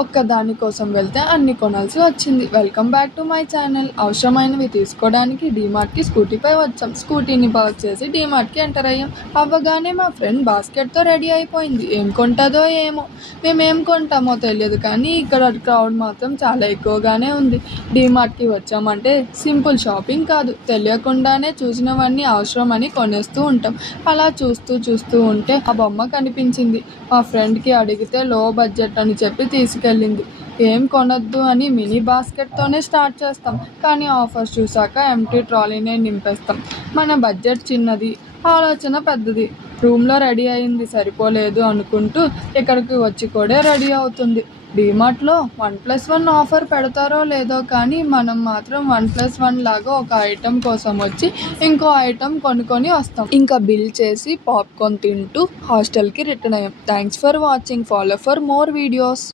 ఒక్కదాని కోసం వెళ్తే అన్ని కొనాల్సి వచ్చింది. Welcome back to my channel. అవసరమైనవి తీసుకోవడానికి డీమార్ట్కి స్కూటీపై వచ్చాం. స్కూటీని పార్క్ చేసి డీమార్ట్కి ఎంటర్ అయ్యాం. అవ్వగానే మా ఫ్రెండ్ బాస్కెట్తో రెడీ అయిపోయింది. ఏం కొంటుందో ఏమో. మేమేం కొంటామో తెలియదు, కానీ ఇక్కడ క్రౌడ్ మాత్రం చాలా ఎక్కువగానే ఉంది. డీమార్ట్కి వచ్చామంటే సింపుల్ షాపింగ్ కాదు, తెలియకుండానే చూసినవన్నీ అవసరమని కొనేస్తూ ఉంటాం. అలా చూస్తూ ఉంటే ఆ బొమ్మ కనిపించింది. మా ఫ్రెండ్కి అడిగితే లో బడ్జెట్ అని చెప్పి తీసుకెళ్ళింది. ఏం కొనొద్దు అని మినీ బాస్కెట్తోనే స్టార్ట్ చేస్తాం, కానీ ఆఫర్స్ చూసాక ఎంటీ ట్రాలీనే నింపేస్తాం. మన బడ్జెట్ చిన్నది, ఆలోచన పెద్దది. రూమ్లో రెడీ అయింది, సరిపోలేదు అనుకుంటూ ఇక్కడికి వచ్చి కూడా రెడీ అవుతుంది. డీమార్ట్లో 1+1 ఆఫర్ పెడతారో లేదో, కానీ మనం మాత్రం 1+1 లాగా ఒక ఐటెం కోసం వచ్చి ఇంకో ఐటెం కొనుక్కొని వస్తాం. ఇంకా బిల్ చేసి పాప్కార్న్ తింటూ హాస్టల్కి రిటర్న్ అయ్యాం. Thanks for watching. Follow for more videos.